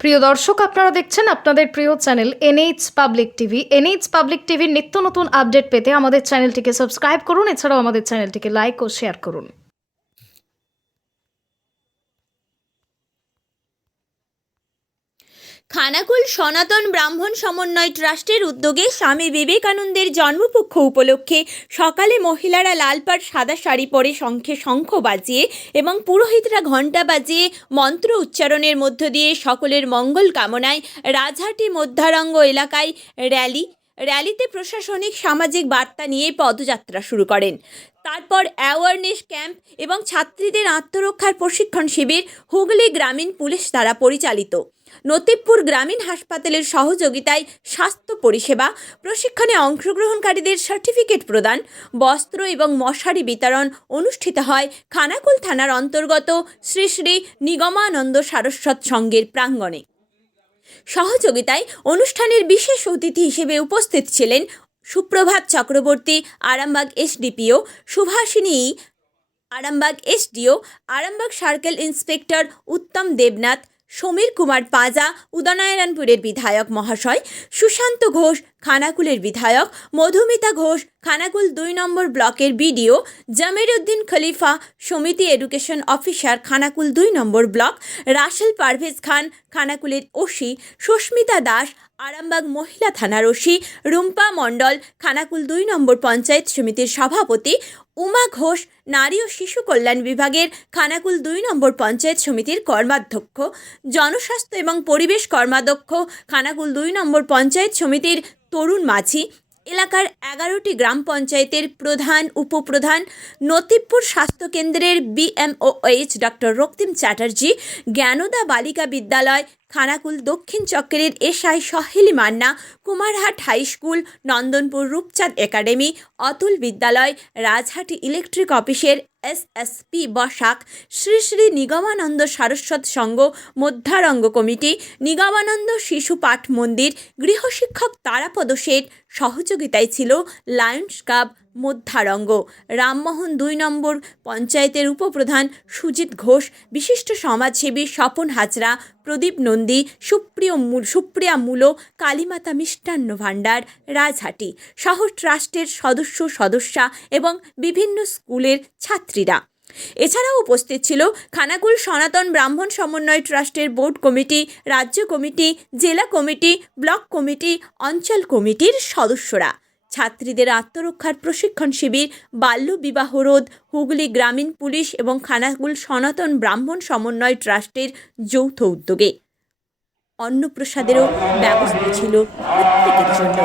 প্রিয় দর্শক, আপনারা দেখছেন আপনাদের প্রিয় channel NH public TV. NH public টিভির নিত্য নতুন আপডেট পেতে আমাদের চ্যানেলটিকে সাবস্ক্রাইব করুন। এছাড়াও আমাদের চ্যানেলটিকে লাইক ও শেয়ার করুন। খানাকুল সনাতন ব্রাহ্মণ সমন্বয় ট্রাস্টের উদ্যোগে স্বামী বিবেকানন্দের জন্মপক্ষ উপলক্ষে সকালে মহিলারা লাল পাড় সাদা শাড়ি পরে শঙ্খ বাজিয়ে এবং পুরোহিতরা ঘণ্টা বাজিয়ে মন্ত্র উচ্চারণের মধ্য দিয়ে সকলের মঙ্গল কামনায় রাজহাটি মধ্যারঙ্গ এলাকায় র্যালিতে প্রশাসনিক সামাজিক বার্তা নিয়ে পদযাত্রা শুরু করেন। তারপর অ্যাওয়ারনেস ক্যাম্প এবং ছাত্রীদের আত্মরক্ষার প্রশিক্ষণ শিবির হুগলি গ্রামীণ পুলিশ দ্বারা পরিচালিত। নতিবপুর গ্রামীণ হাসপাতালের সহযোগিতায় স্বাস্থ্য পরিষেবা প্রশিক্ষণে অংশগ্রহণকারীদের সার্টিফিকেট প্রদান, বস্ত্র এবং মশারি বিতরণ অনুষ্ঠিত হয় খানাকুল থানার অন্তর্গত শ্রী শ্রী নিগমানন্দ সারস্বত সংঘের প্রাঙ্গণে। সহযোগিতায় অনুষ্ঠানের বিশেষ অতিথি হিসেবে উপস্থিত ছিলেন Suprabhat Chakraborty, Arambagh SDPO, Subhashini Arambagh SDO, Arambagh circle inspector Uttam Debnath, Samir Kumar Paja উদয়নারায়ণপুরের বিধায়ক মহাশয়, সুশান্ত ঘোষ খানাকুলের বিধায়ক, মধুমিতা ঘোষ খানাকুল 2 নম্বর ব্লকের বিডিও, জামির উদ্দিন খলিফা সমিতি এডুকেশন অফিসার খানাকুল 2 নম্বর ব্লক, রাসেল পারভেজ খান খানাকুলের ওসি, সুস্মিতা দাস আরামবাগ মহিলা থানার ওসি, রুম্পা মণ্ডল খানাকুল 2 নম্বর পঞ্চায়েত সমিতির সভাপতি, উমা ঘোষ নারী ও শিশু কল্যাণ বিভাগের খানাকুল 2 নম্বর পঞ্চায়েত সমিতির কর্মাধ্যক্ষ, জনস্বাস্থ্য এবং পরিবেশ কর্মাধ্যক্ষ খানাকুল 2 নম্বর পঞ্চায়েত সমিতির তরুণ মাঝি, এলাকার 11টি গ্রাম পঞ্চায়েতের প্রধান উপপ্রধান, নতিবপুর স্বাস্থ্যকেন্দ্রের বিএমওএইচ ডক্টর রক্তিম চ্যাটার্জি, জ্ঞানদা বালিকা বিদ্যালয় খানাকুল দক্ষিণ চক্রের SI Saheli Manna, Kumarhat high school, Nandanpur Rupchand academy, Atul Vidyalaya, Rajhati electric অফিসের এসএসপি বসাক, শ্রী শ্রী নিগমানন্দ সারস্বত সংঘ মধ্যারঙ্গ কমিটি, নিগমানন্দ শিশু পাঠ মন্দির, গৃহশিক্ষক তারাপদ শেঠ সহযোগিতায় ছিল lions club Madhyaranga, Rammohan 2 number পঞ্চায়েতের উপপ্রধান সুজিত ঘোষ, বিশিষ্ট সমাজসেবী স্বপন হাজরা, প্রদীপ নন্দী, সুপ্রিয়া মূলো, কালীমাতা মিষ্টান্ন ভাণ্ডার রাজহাটি সহ ট্রাস্টের সদস্যা এবং বিভিন্ন স্কুলের ছাত্রীরা। এছাড়াও উপস্থিত ছিল খানাকুল সনাতন ব্রাহ্মণ সমন্বয় ট্রাস্টের বোর্ড কমিটি, রাজ্য কমিটি, জেলা কমিটি, ব্লক কমিটি, অঞ্চল কমিটির সদস্যরা। ছাত্রীদের আত্মরক্ষার প্রশিক্ষণ শিবির, বাল্য বিবাহ রোধ হুগলি গ্রামীণ পুলিশ এবং খানাকুল সনাতন ব্রাহ্মণ সমন্বয় ট্রাস্টের যৌথ উদ্যোগে অন্নপ্রসাদেরও ব্যবস্থা ছিল প্রত্যেকের জন্য।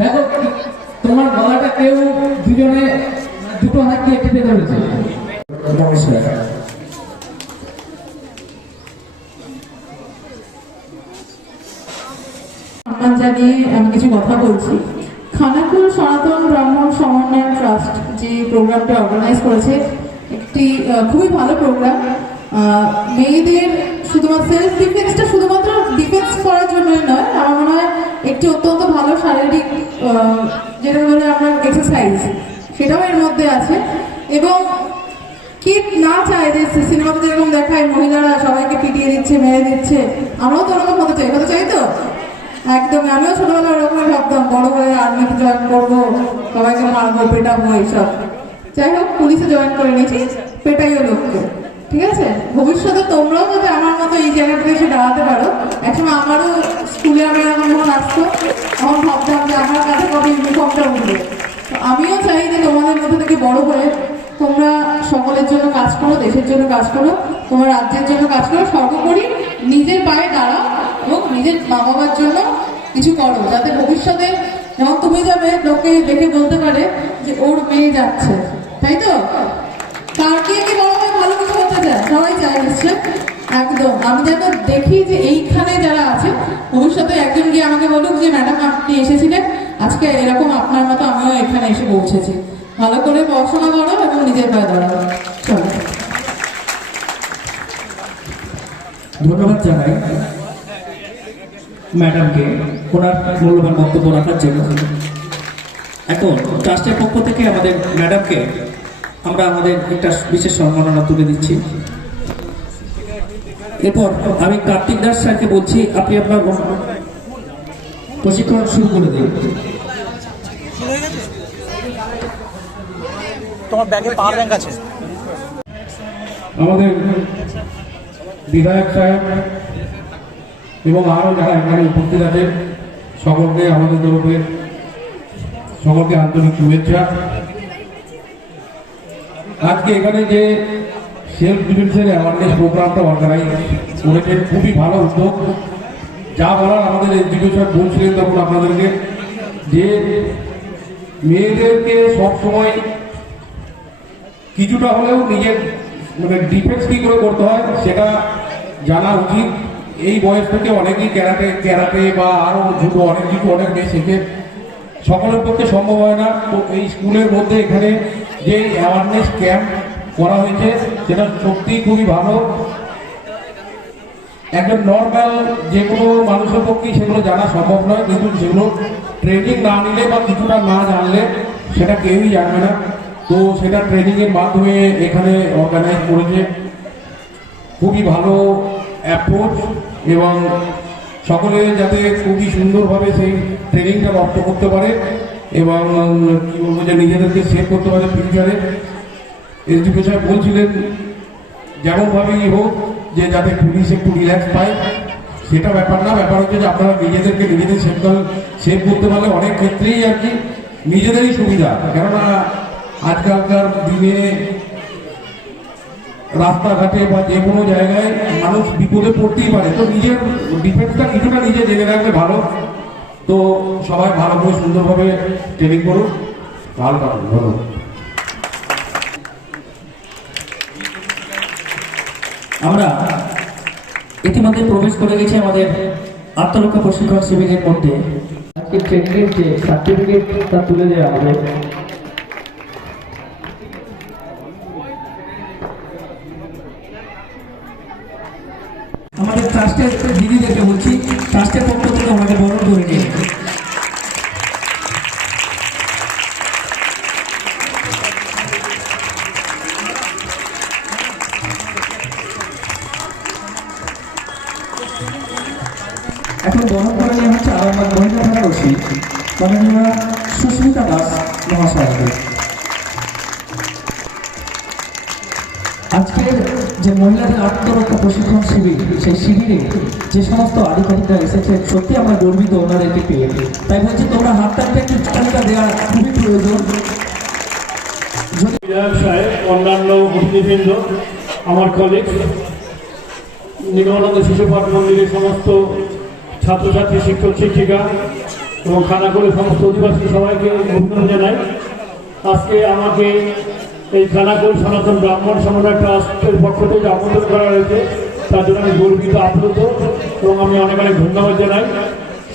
দেখো তোমার গলাটা কেউ দুজনে দুটো হাত দিয়ে টিপে ধরেছে। নমস্কার। সম্মান জানিয়ে আমি কিছু কথা বলছি। খানাকুল সনাতন ব্রাহ্মণ সমন্বয় ট্রাস্ট যে প্রোগ্রামটা অর্গানাইজ করেছে, একটি খুবই ভালো প্রোগ্রাম। মেয়েদের শুধুমাত্র সেলফ ডিফেন্সটা শুধুমাত্র ডিফেন্স করার জন্যই নয়, আমার মনে হয় একটি অত্যন্ত ভালো শারীরিক যেটা বলে আমরা এক্সারসাইজ, সেটাও এর মধ্যে আছে। এবং কে না চায় যে সিনেমাতে যেরকম দেখায় মহিলারা সবাইকে পিটিয়ে দিচ্ছে, মেরে দিচ্ছে, আমরাও তো ওরকম হতে চাই তো একদম। আমিও ছোটবেলা ওরকমই ভাবতাম, বড় হয়ে আর্মিতে জয়েন করবো, সবাইকে মারবো, পেটাবো, এইসব। যাই হোক, পুলিশে জয়েন করে নিয়েছি, পেটাইও লোককে। ঠিক আছে? ভবিষ্যতে তোমরাও যাতে আমার মতো এই জায়গাটাতে এসে দাঁড়াতে পারো। একসময় আমারও স্কুলে আমি যখন আসতো তখন ভাবতাম যে আমার কাছে কবে ইউনিফর্মটা উঠবে। তো আমিও চাই যে তোমাদের মধ্যে থেকে বড় হয়ে তোমরা সকলের জন্য কাজ করো, দেশের জন্য কাজ করো, তোমার রাজ্যের জন্য কাজ করো, সর্বোপরি নিজের পায়ে দাঁড়াও এবং নিজের মা বাবার জন্য কিছু করো, যাতে ভবিষ্যতে যেমন তুমি যাবে লোকে দেখে বলতে পারে যে ওর মেয়ে যাচ্ছে, তাই তো? তার কে কি বড় হয়ে ভালো কিছু হতে চায়? সবাই চায় নিশ্চয়। একদম। আমি যেন দেখি যে এইখানে যারা আছে ভবিষ্যতে একজন গিয়ে আমাকে বলুক যে ম্যাডাম আপনি এসেছিলেন, আজকে এরকম আপনার মতো আমিও এখানে এসে পৌঁছেছি। ভালো করে পড়াশোনা করো এবং নিজের পায়ে দাঁড়াও। চলো। ধন্যবাদ জানাই ম্যাডামকে ওনার মূল্যবান বক্তব্য রাখার জন্য। এখন ট্রাস্টের পক্ষ থেকে আমাদের ম্যাডামকে আমরা আমাদের একটা বিশেষ সম্মাননা তুলে দিচ্ছি। এরপর আমি কার্তিক দাস স্যারকে বলছি আপনি আপনার প্রশিক্ষণ শুরু করে দিন। তোমার ব্যাগে পাওয়ার ব্যাংক আছে। আমাদের বিধায়ক সাহেব এবং আরও যারা এখানে উপস্থিত আছে সকলকে আমাদের তরফে সকলকে আন্তরিক শুভেচ্ছা। আজকে এখানে যে সেলফ ডিফেন্সের অ্যাওয়ারনেস প্রোগ্রামটা অর্গানাইজ করেছে খুবই ভালো উদ্যোগ। যা বলার আমাদের এসডিপিও স্যার বলছিলেন তখন আপনাদেরকে যে মেয়েদেরকে সবসময় কিছুটা হলেও নিজের মানে ডিফেন্স কী করে করতে হয় সেটা জানা উচিত। এই বয়স থেকে অনেকেই ক্যারাটে বা আরও জুডো অনেক কিছু অনেক মেয়ে শেখে, সকলের পক্ষে সম্ভব হয় না। তো এই স্কুলের মধ্যে এখানে যে অ্যাওয়ারনেস ক্যাম্প করা হয়েছে সেটা সত্যিই খুবই ভালো। একজন নর্মাল যে কোনো মানুষের পক্ষেই সেগুলো জানা সম্ভব নয়, কিন্তু সেগুলো ট্রেনিং না নিলে বা কিছুটা না জানলে সেটা কেউই জানবে না। তো সেটা ট্রেনিংয়ের মাধ্যমে এখানে অর্গানাইজ করেছে, খুবই ভালো অ্যাপ্রোচ এবং সকলে যাতে খুবই সুন্দরভাবে সেই ট্রেনিংটা রপ্ত করতে পারে এবং কী বলবো যে নিজেদেরকে সেভ করতে পারে ফিউচারে। এসডিপি সাহেব বলছিলেন যেমনভাবেই হোক যে যাতে পুলিশ একটু রিল্যাক্স পায়, সেটা ব্যাপার না। ব্যাপার হচ্ছে যে আপনারা নিজেদেরকে নিজেদের সেভ করতে পারলে অনেক ক্ষেত্রেই আর কি নিজেদেরই সুবিধা। কেননা আজকালকার দিনে রাস্তাঘাটে বা যে কোনো জায়গায় মানুষ বিপদে পড়তেই পারে, তো নিজের ডিফেন্সটা কিছুটা নিজে জেনে রাখলে ভালো। তো সবাই ভালো করে সুন্দরভাবে ট্রেনিং করুন, ভালো কাটুন। ভালো আমরা ইতিমধ্যে প্রবেশ করে গেছি আমাদের আত্মরক্ষা প্রশিক্ষণ শিবিরের মধ্যে। আজকে ট্রেনিংয়ের যে সার্টিফিকেট তা তুলে দেওয়া হবে। আমাদের ট্রাস্টের দিদিদেরকে বলছি ট্রাস্টের পক্ষ থেকে আমাদের বরণ করে নিয়ে এখন বরণ করে নেওয়া হচ্ছে আরামবাগ মহিলা থানার ওসি মাননীয়া সুস্মিতা দাস মহাশয়কে। আজকের যে মহিলাদের আত্মরক্ষা প্রশিক্ষণ শিবির, সেই শিবিরে যে সমস্ত আধিকারিকরা এসেছে সত্যি আমরা গর্বিত ওনাদেরকে পেয়ে। তাই বলছি তোমরা হাতটাকে একটু তালিকা দেওয়া খুবই প্রয়োজন। বিধায়ক সাহেব, অন্যান্য অতিথিবৃন্দ, আমার কলিগ, নিগমানন্দ শিশু পাঠ মন্দিরের সমস্ত ছাত্রছাত্রী, শিক্ষক শিক্ষিকা এবং খানাকুলের সমস্ত অধিবাসী সবাইকে অভিনন্দন জানাই। আজকে আমাকে এই খানাকুল সনাতন ব্রাহ্মণ সমন্বয় ট্রাস্টের পক্ষ থেকে আমন্ত্রণ করা হয়েছে, তার জন্য আমি গর্বিত, আপ্লুত এবং আমি অনেক অনেক ধন্যবাদ জানাই।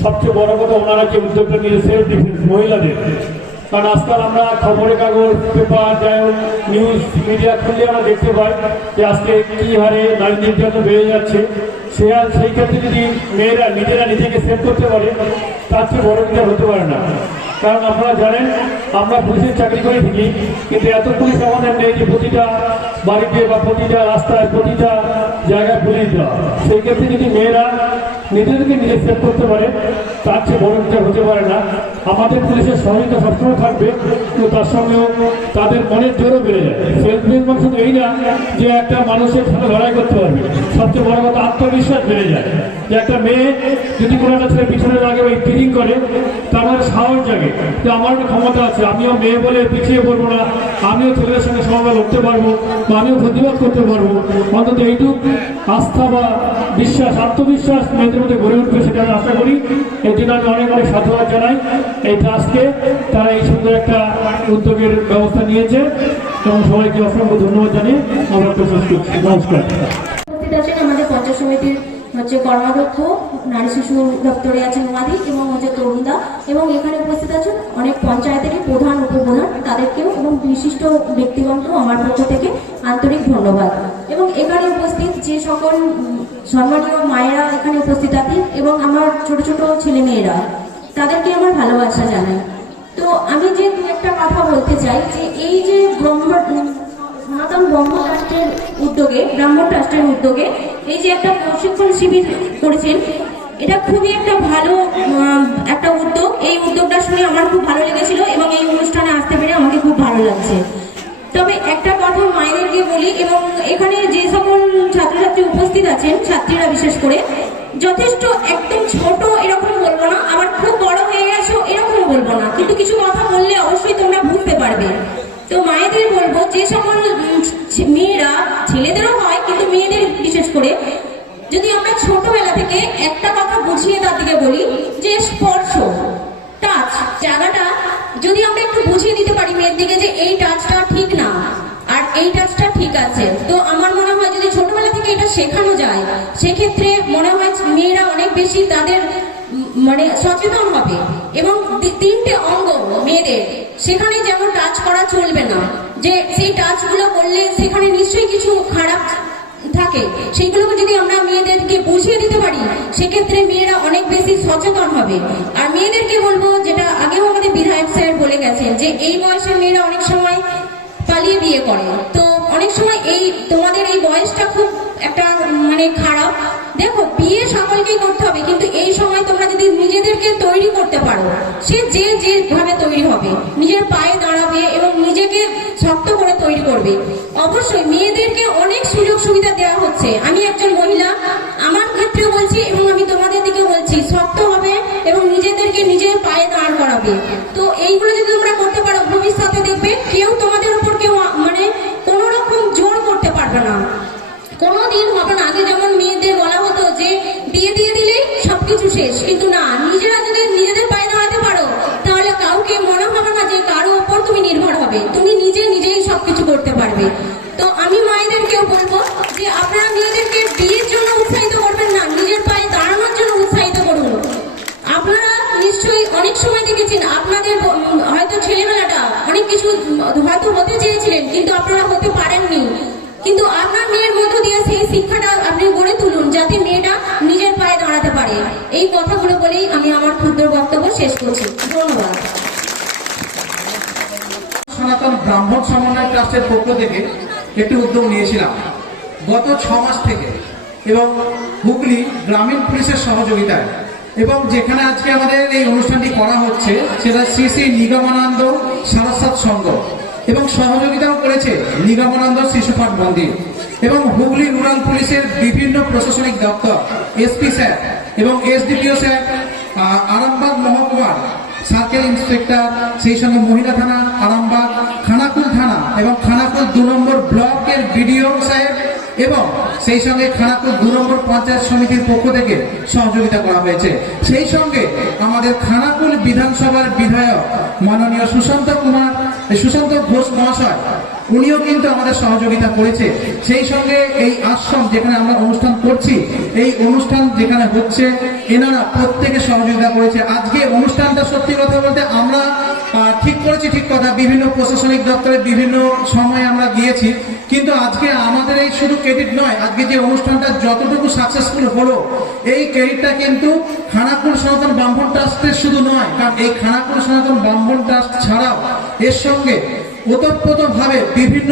সবচেয়ে বড় কথা ওনারা যে উদ্যোগটা নিয়েছে সেলফ ডিফেন্স মহিলাদের, কারণ আজকাল আমরা খবরের কাগজ, পেপার, যাই হোক নিউজ মিডিয়া খুললে আমরা দেখতে পাই যে আজকে কী হারে নারী নির্যাতন বেড়ে যাচ্ছে। সেই ক্ষেত্রে যদি মেয়েরা নিজেরা নিজেকে সেভ করতে পারে তার চেয়ে বড় কিছু হতে পারে না। কারণ আপনারা জানেন আমরা পুলিশের চাকরি করে থাকি, কিন্তু এত পুলিশ আমাদের নেই যে প্রতিটা বাড়িতে বা প্রতিটা রাস্তায় প্রতিটা জায়গায় পুলিশ দেওয়া। সেই ক্ষেত্রে যদি মেয়েরা নিজেদেরকে নিজে সেভ করতে পারে, তার চেয়ে বড় কিছু হতে পারে না। আমাদের পুলিশের সহযোগিতা সবসময় থাকবে, কিন্তু তার সঙ্গেও তাদের মনের জোরও বেড়ে যায়। সেলফ ডিফেন্স শুধু এই না যে একটা মানুষের সাথে লড়াই করতে পারবে, সবচেয়ে বড় কথা আত্মবিশ্বাস বেড়ে যায়। যে একটা মেয়ে যদি কোনো একটা ছেলে পিছনে লাগে বা কিলিং করে, তার মধ্যে সাহস জাগে যে আমার একটা ক্ষমতা আছে, আমিও মেয়ে বলে পিছিয়ে পড়বো না, আমিও ছেলেদের সঙ্গে সময় লড়তে পারবো বা আমিও প্রতিবাদ করতে পারবো। অন্তত এইটুক আস্থা বা বিশ্বাস, আত্মবিশ্বাস মেয়েদের মধ্যে গড়ে উঠবে, সেটা আমি আশা করি। এই জন্য আমি অনেক অনেক সাধুবাদ জানাই এই ট্রাস্টকে, তারা এই সুন্দর একটা উদ্যোগের ব্যবস্থা নিয়েছে এবং সবাইকে অসংখ্য ধন্যবাদ জানিয়ে আমরা প্রশেষ করছি। নমস্কার। উপস্থিত আছেন আমাদের পঞ্চায়েত সমিতির কর্মাধ্যক্ষ, নারী শিশু দপ্তরে আছেন ওয়াদি এবং তরুণদা, এবং এখানে উপস্থিত আছেন অনেক পঞ্চায়েতেরই প্রধান উপপ্রধান, তাদেরকেও এবং বিশিষ্ট ব্যক্তিগণকেও আমার পক্ষ থেকে আন্তরিক ধন্যবাদ। এবং এখানে উপস্থিত যে সকল সম্মানীয় মায়েরা এখানে উপস্থিত আছেন এবং আমার ছোট ছোট ছেলে মেয়েরা, তাদেরকে আমার ভালোবাসা জানাই। তো আমি যে দু একটা কথা বলতে চাই যে এই যে সনাতন ব্রহ্ম ট্রাস্টের উদ্যোগে এই যে একটা প্রশিক্ষণ শিবির করেছেন, এটা খুবই একটা ভালো একটা উদ্যোগ। এই উদ্যোগটা শুনে আমার খুব ভালো লেগেছিল এবং এই অনুষ্ঠানে আসতে পেরে আমাকে খুব ভালো লাগছে। তবে একটা কথা মায়েদেরকে বলি, এবং এখানে যে সকল ছাত্রছাত্রী উপস্থিত আছেন, ছাত্রীরা বিশেষ করে, যথেষ্ট একদম ছোট এরকম বলবো না, আবার খুব বড় হয়ে গেছো এরকম বলবো না, কিন্তু কিছু কথা বললে অবশ্যই তোমরা বুঝতে পারবে। তো মায়েদের বলবো, যে সকল মেয়েরা, ছেলেদেরও হয় কিন্তু মেয়েদের বিশেষ করে, যদি আমরা ছোটবেলা থেকে একটা কথা বুঝিয়ে তার দিকে বলি যে স্পর্শ, টাচ, জায়গাটা যদি আমরা একটু বুঝিয়ে দিতে পারি মেয়ের দিকে যে এই টাচটা ঠিক না আর এই টাচটা ঠিক আছে, তো আমার মনে হয় যদি ছোটবেলা থেকে এটা শেখানো যায়, সেক্ষেত্রে মনে হয় মেয়েরা অনেক বেশি তাদের সচেতন হবে। এবং তিনটে অঙ্গ মেয়েদের, সেখানে যেমন টাচ করা চলবে না, যে সেই টাচগুলো করলে সেখানে নিশ্চয়ই কিছু খারাপ থাকে, সেইগুলোকে যদি আমরা মেয়েদেরকে বুঝিয়ে দিতে পারি, সেক্ষেত্রে মেয়েরা অনেক বেশি সচেতন হবে। আর মেয়েদেরকে বলবো, যেটা আগেও আমাদের বিধায়ক স্যার বলে গেছেন, যে এই বয়সে মেয়েরা অনেক সময় পালিয়ে বিয়ে করে, তো অনেক সময় এই তোমাদের এই বয়সটা খুব একটা খারাপ। দেখো, বিয়ে সকলকেই করতে হবে, কিন্তু এই সময় তোমরা যদি নিজেদেরকে তৈরি করতে পারো, সে যেভাবে তৈরি হবে, নিজের পায়ে দাঁড়াবে এবং নিজেকে শক্ত করে তৈরি করবে। অবশ্যই মেয়েদেরকে অনেক সুযোগ সুবিধা দেওয়া হচ্ছে। আমি একজন মহিলা, আমার ক্ষেত্রেও বলছি এবং আমি তোমাদের দিকেও বলছি, শক্ত হবে এবং নিজেদেরকে নিজের পায়ে দাঁড় করাবে। তো এইগুলো যদি তোমরা করতে পারো, ভবিষ্যতে দেখবে কেউ তোমাদের উপর কেউ কোনো রকম জোর করতে পারবে না, কোনোদিন হবে না। আগে যেমন মেয়েদের বলা হতো যে বিয়ে দিয়ে দিলেই সবকিছু শেষ, কিন্তু না, নিজেরা যদি নিজেদের পায়ে দাঁড়াতে পারো, তাহলে কাউকে মনে হবে না যে কারো ওপর তুমি নির্ভর হবে, তুমি নিজেই সবকিছু করতে পারবে। তো আমি মায়েদেরকেও বলবো যে আপনারা মেয়েদেরকে বিয়ের জন্য উৎসাহিত করবেন না, নিজের পায়ে দাঁড়ানোর জন্য উৎসাহিত করুন। আপনারা নিশ্চয়ই অনেক সময় দেখেছেন, আপনাদের হয়তো ছেলেবেলাটা অনেক কিছু হয়তো হতে চেয়েছিলেন, কিন্তু আপনারা হতে পারেননি, কিন্তু আপনার মেয়ের মধ্য দিয়ে সেই শিক্ষাটা আপনি গড়ে তুলুন, যাতে মেয়েটা নিজের পায়ে দাঁড়াতে পারে। এই কথাগুলো বলেই আমি আমার ক্ষুদ্র বক্তব্য শেষ করছি। ধন্যবাদ। সনাতন ব্রাহ্মণ সমন্বয় ট্রাস্টের পক্ষ থেকে একটি উদ্যোগ নিয়েছিলাম গত 6 মাস থেকে, এবং হুগলি গ্রামীণ পুলিশের সহযোগিতায়, এবং যেখানে আজকে আমাদের এই অনুষ্ঠানটি করা হচ্ছে সেটা শ্রী শ্রী নিগমানন্দ সারস্বত সংঘ, এবং সহযোগিতাও করেছে নিগমানন্দ শিশুপাঠ মন্দির, এবং হুগলি রুরাল পুলিশের বিভিন্ন প্রশাসনিক দপ্তর, এসপি স্যার এবং এসডিপিও স্যার, আরামবাগ মহকুমার সার্কেল ইন্সপেক্টর, সেই সঙ্গে মহিলা থানা আরামবাগ, খানাকুল থানা এবং খানাকুল 2 নম্বর ব্লকের বিডিও সাহেব, এবং সেই সঙ্গে খানাকুল 2 নম্বর পঞ্চায়েত সমিতির পক্ষ থেকে সহযোগিতা করা হয়েছে। সেই সঙ্গে আমাদের খানাকুল বিধানসভার বিধায়ক মাননীয় সুশান্ত ঘোষ মহাশয়, উনিও কিন্তু আমাদের সহযোগিতা করেছে। সেই সঙ্গে এই আশ্রম যেখানে আমরা অনুষ্ঠান করছি, এই অনুষ্ঠান যেখানে হচ্ছে, এনারা প্রত্যেকে সহযোগিতা করেছে। আজকে অনুষ্ঠানটা সত্যি কথা বলতে আমরা ঠিক করেছি, ঠিক কথা, বিভিন্ন প্রশাসনিক দপ্তরে বিভিন্ন সময় আমরা গিয়েছি, কিন্তু আজকে আমাদের এই শুধু ক্রেডিট নয়, আজকে যে অনুষ্ঠানটা যতটুকু সাকসেসফুল হলো, এই ক্রেডিটটা কিন্তু খানাকুল সনাতন ব্রাহ্মণ ট্রাস্টের শুধু নয়, কারণ এই খানাকুল সনাতন ব্রাহ্মণ ট্রাস্ট ছাড়াও এর সঙ্গে ওতপ্রোতভাবে বিভিন্ন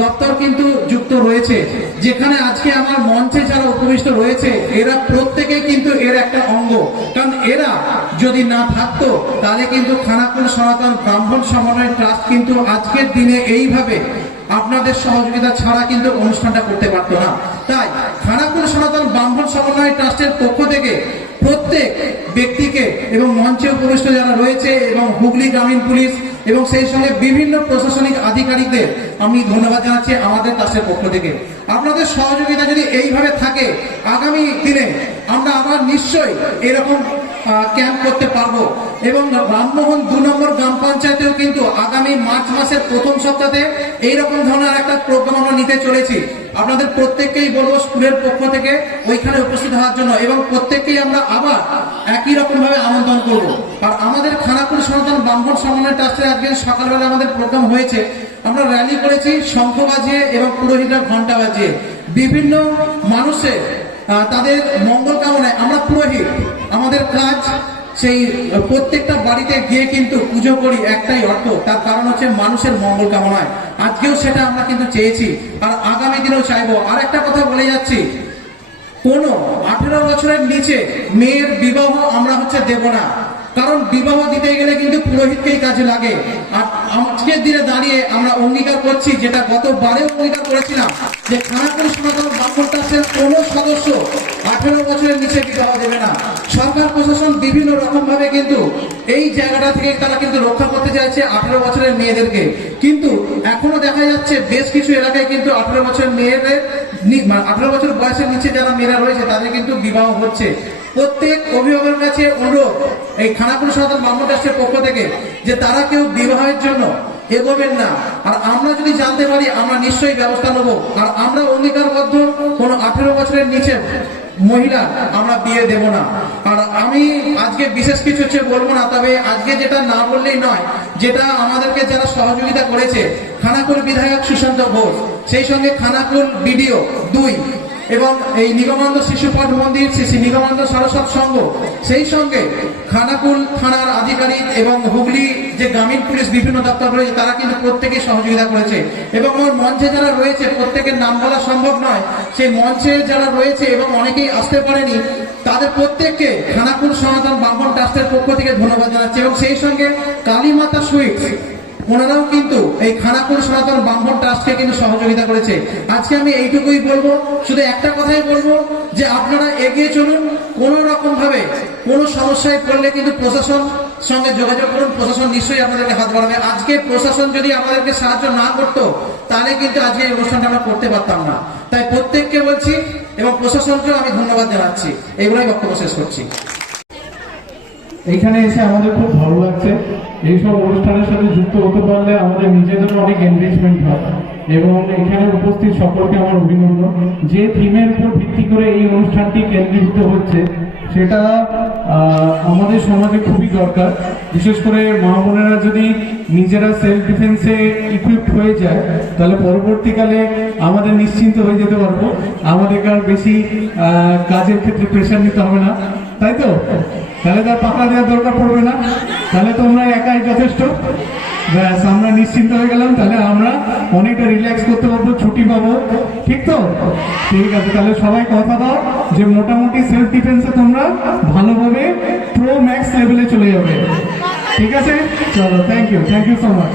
দপ্তর কিন্তু যুক্ত রয়েছে, যেখানে আজকে আমার মঞ্চে যারা উপবিষ্ট রয়েছে এরা প্রত্যেকেই কিন্তু এর একটা অঙ্গ। কারণ এরা যদি না থাকতো তাহলে কিন্তু খানাকুল সনাতন ব্রাহ্মণ সমন্বয় ট্রাস্ট কিন্তু আজকের দিনে এইভাবে আপনাদের সহযোগিতা ছাড়া কিন্তু অনুষ্ঠানটা করতে পারতো না। তাই খানাকুল সনাতন ব্রাহ্মণ সমন্বয় ট্রাস্টের পক্ষ থেকে প্রত্যেক ব্যক্তিকে এবং মঞ্চে উপবিষ্ট যারা রয়েছে এবং হুগলি গ্রামীণ পুলিশ এবং সেই সঙ্গে বিভিন্ন প্রশাসনিক আধিকারিকদের আমি ধন্যবাদ জানাচ্ছি আমাদের ট্রাস্টের পক্ষ থেকে। আপনাদের সহযোগিতা যদি এইভাবে থাকে আগামী দিনে আমরা আবার নিশ্চয়ই এরকম ক্যাম্প করতে পারবো। এবং রামমোহন 2 নম্বর গ্রাম পঞ্চায়েতেও কিন্তু আগামী মার্চ মাসের প্রথম সপ্তাহে এইরকম ধরনের একটা প্রোগ্রাম আমরা নিতে চলেছি। আপনাদের প্রত্যেককেই বলবো স্কুলের পক্ষ থেকে ওইখানে উপস্থিত হওয়ার জন্য, এবং প্রত্যেককেই আমরা আবার একই রকম ভাবে আমন্ত্রণ করব। আর আমাদের খানাকুল সনাতন ব্রাহ্মণ সমন্বয় ট্রাস্টের আজকে সকালবেলা আমাদের প্রোগ্রাম হয়েছে, আমরা র্যালি করেছি শঙ্খ বাজিয়ে এবং পুরোহিতরা ঘন্টা বাজিয়ে। বিভিন্ন মানুষের তাদের মঙ্গল কামনায় আমরা পুরোহিত, আমাদের কাজ সেই প্রত্যেকটা বাড়িতে গিয়ে কিন্তু পুজো করি একটাই অর্থ, তার কারণ হচ্ছে মানুষের মঙ্গল কামনায়। আজকেও সেটা আমরা কিন্তু চেয়েছি আর আগামী দিনেও চাইবো। আর একটা কথা বলে যাচ্ছি, কোন 18 বছরের নিচে মেয়ের বিবাহ আমরা দেব না, কারণ বিবাহ দিতে গেলে কিন্তু পুরোহিতকেই কাজে লাগে। আর আজকের দিনে দাঁড়িয়ে আমরা অঙ্গীকার করছি, যেটা গতবারেও অঙ্গীকার করেছিলাম, যে খানাকুল সনাতন ব্রাহ্মণ ট্রাস্টের কোনো সদস্য 18 বছরের নিচে বিবাহ দেবে না। সরকার প্রশাসন বিভিন্ন রকম ভাবে কিন্তু এই জায়গাটা থেকে তারা কিন্তু রক্ষা করতে চাইছে 18 বছরের মেয়েদেরকে, কিন্তু এখনো দেখা যাচ্ছে বেশ কিছু এলাকায় কিন্তু 18 বছরের মেয়েদের 18 বছর বয়সের নিচে যারা মেয়েরা রয়েছে তাদের কিন্তু বিবাহ হচ্ছে। প্রত্যেক অভিভাবকের কাছে অনুরোধ এই খানাকুল সনাতন ব্রাহ্মণ ট্রাস্টের পক্ষ থেকে যে তারা কেউ বিবাহের জন্য এগোবেন না। আর আমরা যদি জানতে পারি আমরা নিশ্চয়ই ব্যবস্থা নেব। আর আমরা অঙ্গীকারবদ্ধ কোনো 18 বছরের নিচে মহিলা আমরা বিয়ে দেব না। আর আমি আজকে বিশেষ কিছু বলবো না, তবে আজকে যেটা না বললেই নয়, যেটা আমাদেরকে যারা সহযোগিতা করেছে খানাকুল বিধায়ক সুশান্ত ঘোষ, সেই সঙ্গে খানাকুল বিডিও 2 এবং এই নিগমানন্দ শিশুপাঠ মন্দির শ্রী নিগমানন্দ সরস্বত সংঘ, সেই সঙ্গে খানাকুল থানার আধিকারিক এবং হুগলি যে গ্রামীণ পুলিশ বিভিন্ন দপ্তর রয়েছে তারা কিন্তু প্রত্যেকে সহযোগিতা করেছে। এবং আমার মঞ্চে যারা রয়েছে প্রত্যেকের নাম বলা সম্ভব নয়, সেই মঞ্চে যারা রয়েছে এবং অনেকেই আসতে পারেনি তাদের প্রত্যেককে খানাকুল সনাতন ব্রাহ্মণ ট্রাস্টের পক্ষ থেকে ধন্যবাদ জানাচ্ছি। এবং সেই সঙ্গে কালীমাতা সুইটস ওনারাও কিন্তু এই খানাকুল সনাতন ব্রাহ্মণ ট্রাস্টকে কিন্তু সহযোগিতা করেছে। আজকে আমি এইটুকুই বলবো, শুধু একটা কথাই বলবো যে আপনারা এগিয়ে চলুন, কোনো রকম ভাবে কোনো সমস্যায় পড়লে কিন্তু প্রশাসন সঙ্গে যোগাযোগ করুন, প্রশাসন নিশ্চয়ই আপনাদেরকে হাত বাড়াবে। আজকে প্রশাসন যদি আমাদেরকে সাহায্য না করতো তাহলে কিন্তু আজকে এই অনুষ্ঠানটা আমরা করতে পারতাম না। তাই প্রত্যেককে বলছি এবং প্রশাসনকেও আমি ধন্যবাদ জানাচ্ছি। এইগুলোই বক্তব্য শেষ করছি। এখানে এসে আমাদের খুব ভালো লাগছে। এইসব অনুষ্ঠানের সাথে যুক্ত হতে পারলে আমাদের নিজেদেরও অনেক এনগেজমেন্ট হয় এবং এখানে উপস্থিত সকলকে আমার অভিনন্দন। যে থিমের উপর ভিত্তি করে এই অনুষ্ঠানটি কেন্দ্রীভূত হচ্ছে সেটা আমাদের সমাজে খুবই দরকার। বিশেষ করে মা বোনেরা যদি নিজেরা সেলফ ডিফেন্সে ইকুইপড হয়ে যায় তাহলে পরবর্তীকালে আমাদের নিশ্চিন্ত হয়ে যেতে পারবো, আমাদেরকে আর বেশি কাজের ক্ষেত্রে প্রেশার নিতে হবে না, তাই তো? তাহলে তার পাকা দেওয়ার দরকার পড়বে না, তাহলে তোমরা একাই যথেষ্ট। ব্যাস, আমরা নিশ্চিন্ত হয়ে গেলাম, তাহলে আমরা অনেকটা রিল্যাক্স করতে পারবো, ছুটি পাবো, ঠিক তো? ঠিক আছে, তাহলে সবাই কথা দাও যে মোটামুটি সেলফ ডিফেন্সে তোমরা ভালোভাবে প্রো ম্যাক্স লেভেলে চলে যাবে, ঠিক আছে? চলো, থ্যাংক ইউ সো মাচ।